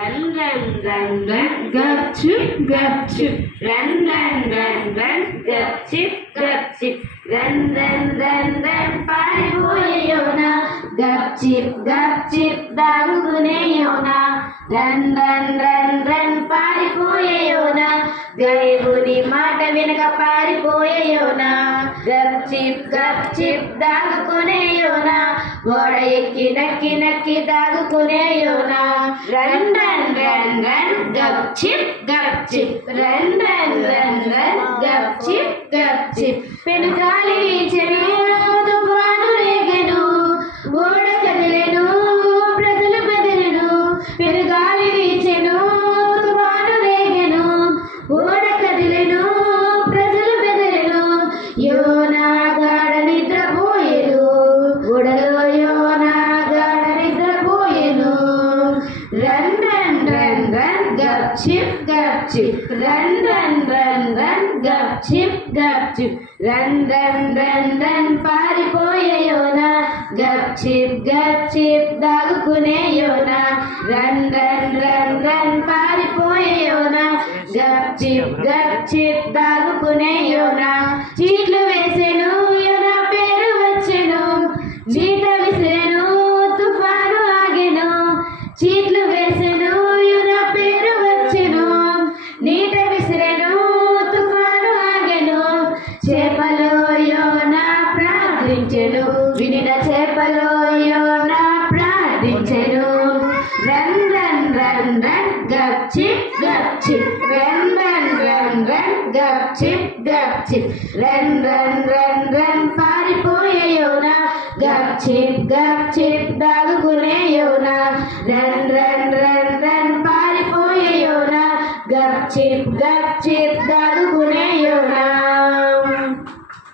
Run, run, run, run, gupchup, gupchup. Run, run, run, run, gupchup, gupchup. Run, run, run, run, పారిపోయేయోనా gupchup, gupchup, దాగుకునేయోనా. Run, run, run, run, పారిపోయేయోనా దేవుని మాట వినక పారిపోయేయోనా. gupchup, gupchup, దాగుకునేయోనా ఓడ ఎక్కి నక్కి నక్కి దాగుకునేయోనా. Run, run, run, run, gupchup, gupchup. Run, run, run, run, gupchup, gupchup. పెనుగాలి వీచెను తుఫాను రేగెను ఓడ కదిలెను ప్రజలు బెదిరెను. పెనుగాలి వీచెను తుఫాను రేగెను ఓడ కదిలెను ప్రజలు బెదిరెను. యోనా గాఢ నిద్రపోయెను ఓడలో యోనా గాఢ నిద్రపోయెను. Run, run, run, run, gupchup, gupchup. Run, run, run, run, gupchup, gupchup. Run, run, run, run, పారిపోయేయోనా gupchup, gupchup, దాగుకునేయోనా. Run, run, run, run, పారిపోయేయోనా gupchup, gupchup, దాగుకునేయోనా. చీట్లు వేసెను యోనా పేరు వచ్చెను జీత విసిరెను తుఫాను ఆగెను. చీట్లు వేసెను యోనా పేరు వచ్చెను నీట విసిరెను తుఫాను ఆగెను. చేపలో యోనా ప్రార్థించెను వినిన చేపలో యోనా ప్రార్థించెను. Run, run, run, run, gupchup, gupchup. Run, run, run, run, gupchup, gupchup. Run, run, run, run, పారిపోయేయోనా gupchup, gupchup, దాగుకునేయోనా. Run, run, run, run, పారిపోయేయోనా gupchup, gupchup, దాగుకునేయోనా.